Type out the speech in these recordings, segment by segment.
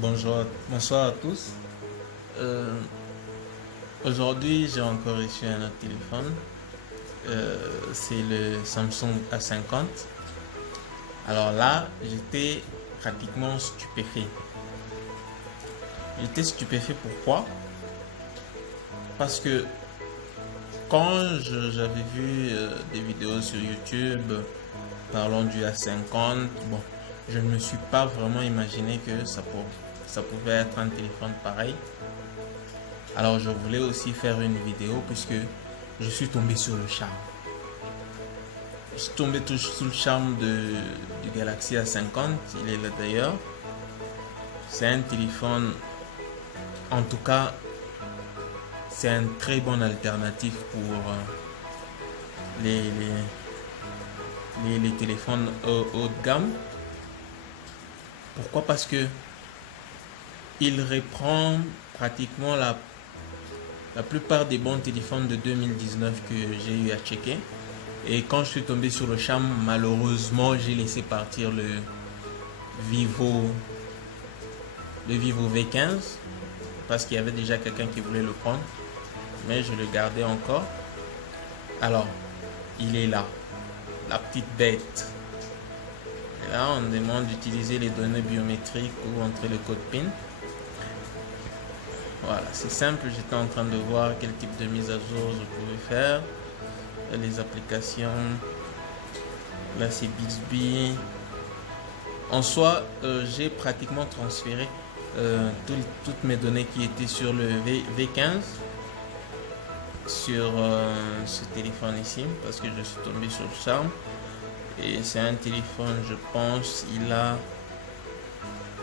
Bonsoir à tous. Euh, Aujourd'hui, j'ai encore reçu un autre téléphone. C'est le Samsung A50. Alors là, j'étais pratiquement stupéfait. J'étais stupéfait pourquoi? Parce que j'avais vu des vidéos sur YouTube parlant du A50, bon, je ne me suis pas vraiment imaginé que ça pouvait être un téléphone pareil. Alors je voulais aussi faire une vidéo puisque je suis tombé sur le charme. Je suis tombé tout sous le charme du Galaxy A50, il est là d'ailleurs. C'est un téléphone, en tout cas, c'est une très bonne alternative pour les, les téléphones haut de gamme. Pourquoi? Parce que il reprend pratiquement la plupart des bons téléphones de 2019 que j'ai eu à checker. Et quand je suis tombé sur le charme, malheureusement, j'ai laissé partir Vivo, le Vivo V15 parce qu'il y avait déjà quelqu'un qui voulait le prendre. Mais je le gardais encore. Alors, il est là, la petite bête. Et là, on demande d'utiliser les données biométriques ou entrer le code PIN. Voilà, c'est simple, j'étais en train de voir quel type de mise à jour je pouvais faire. Les applications, là c'est Bixby. En soi, j'ai pratiquement transféré toutes mes données qui étaient sur le V15 sur ce téléphone ici, parce que je suis tombé sur le charme. Et c'est un téléphone, je pense, il a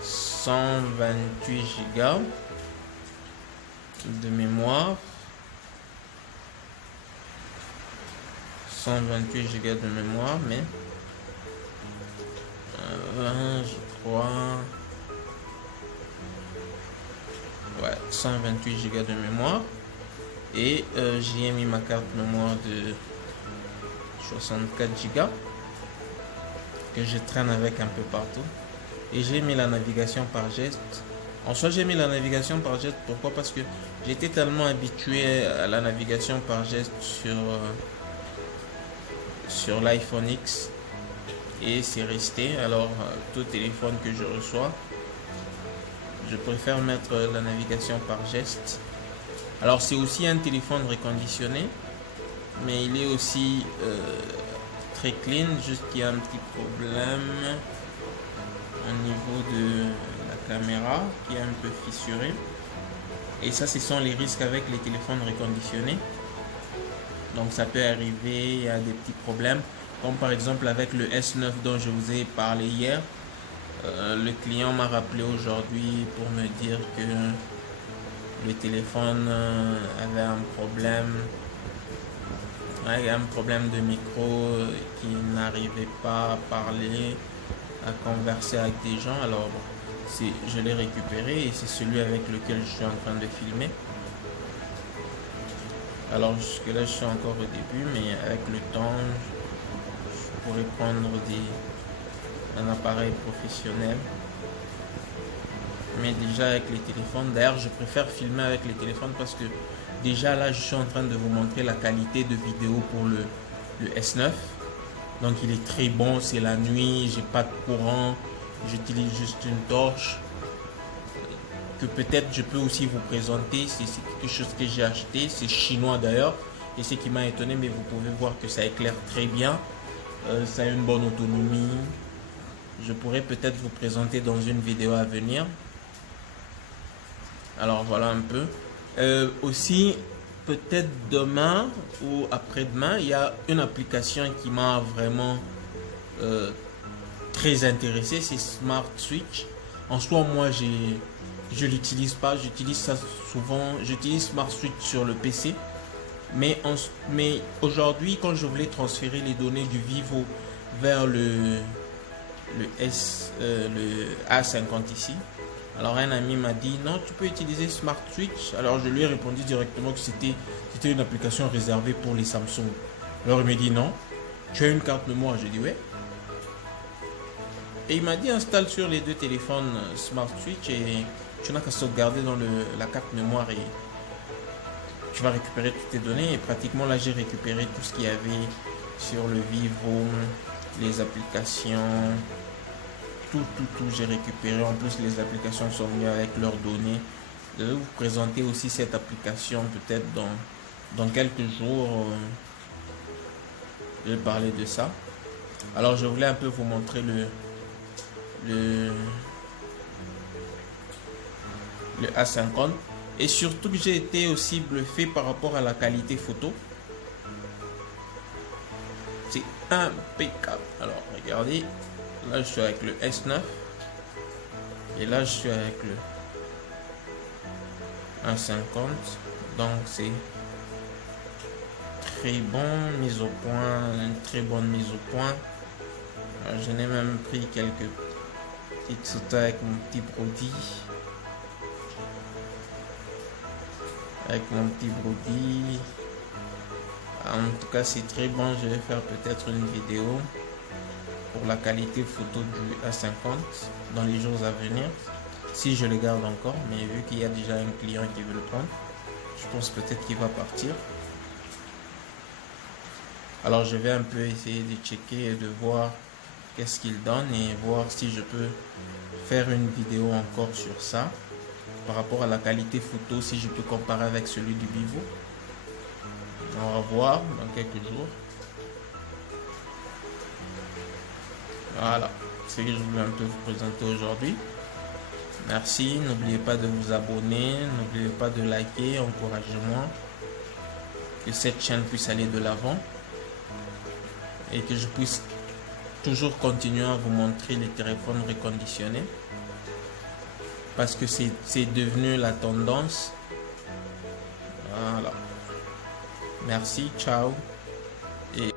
128 Go de mémoire, 128 Go de mémoire, mais je crois, ouais, 128 Go de mémoire. Et j'y ai mis ma carte mémoire de 64 Go que je traîne avec un peu partout. Et j'ai mis la navigation par geste. En soi, j'ai mis la navigation par geste. Pourquoi? Parce que j'étais tellement habitué à la navigation par geste sur l'iPhone X. Et c'est resté. Alors, tout téléphone que je reçois, je préfère mettre la navigation par geste. Alors, c'est aussi un téléphone reconditionné. Mais il est aussi très clean. Juste qu'il y a un petit problème au niveau de la caméra qui est un peu fissurée. Et ça, ce sont les risques avec les téléphones reconditionnés. Donc ça peut arriver, il y a des petits problèmes. Comme par exemple avec le S9 dont je vous ai parlé hier. Le client m'a rappelé aujourd'hui pour me dire que le téléphone avait un problème. Ouais, un problème de micro qui n'arrivait pas à parler, à converser avec des gens. Alors je l'ai récupéré et c'est celui avec lequel je suis en train de filmer. Alors jusque là je suis encore au début, mais avec le temps je pourrais prendre un appareil professionnel. Mais déjà avec les téléphones, d'ailleurs je préfère filmer avec les téléphones parce que déjà là je suis en train de vous montrer la qualité de vidéo pour le S9. Donc il est très bon, c'est la nuit, j'ai pas de courant, j'utilise juste une torche que peut-être je peux aussi vous présenter. C'est quelque chose que j'ai acheté, c'est chinois d'ailleurs, et ce qui m'a étonné, mais vous pouvez voir que ça éclaire très bien, ça a une bonne autonomie. Je pourrais peut-être vous présenter dans une vidéo à venir. Alors voilà un peu. Aussi, peut-être demain ou après-demain, il y a une application qui m'a vraiment très intéressé, c'est Smart Switch. En soi, moi, je l'utilise pas, j'utilise ça souvent, j'utilise Smart Switch sur le PC. Mais aujourd'hui, quand je voulais transférer les données du Vivo vers le A50 ici, alors un ami m'a dit non, tu peux utiliser Smart Switch. Alors je lui ai répondu directement que c'était une application réservée pour les Samsung. Alors il m'a dit non, tu as une carte mémoire. J'ai dit ouais. Et il m'a dit installe sur les deux téléphones Smart Switch et tu n'as qu'à sauvegarder dans la carte mémoire et tu vas récupérer toutes tes données. Et pratiquement là j'ai récupéré tout ce qu'il y avait sur le Vivo, les applications, tout j'ai récupéré. En plus les applications sont mises avec leurs données. Je vais vous présenter aussi cette application peut-être dans quelques jours. Je vais parler de ça. Alors je voulais un peu vous montrer le A50 et surtout que j'ai été aussi bluffé par rapport à la qualité photo. C'est impeccable. Alors regardez, là je suis avec le S9 et là je suis avec le A50, donc c'est très bon, mise au point, une très bonne mise au point. Je n'ai même pris quelques petites photos avec mon petit Brody. En tout cas c'est très bon. Je vais faire peut-être une vidéo pour la qualité photo du A50 dans les jours à venir, si je le garde encore, mais vu qu'il y a déjà un client qui veut le prendre, je pense peut-être qu'il va partir. Alors je vais un peu essayer de checker et de voir qu'est-ce qu'il donne et voir si je peux faire une vidéo encore sur ça par rapport à la qualité photo, si je peux comparer avec celui du Vivo. On va voir dans quelques jours. Voilà, c'est ce que je voulais un peu vous présenter aujourd'hui. Merci, n'oubliez pas de vous abonner, n'oubliez pas de liker, encouragez-moi, que cette chaîne puisse aller de l'avant et que je puisse toujours continuer à vous montrer les téléphones reconditionnés parce que c'est devenu la tendance. Voilà. Merci, ciao. Et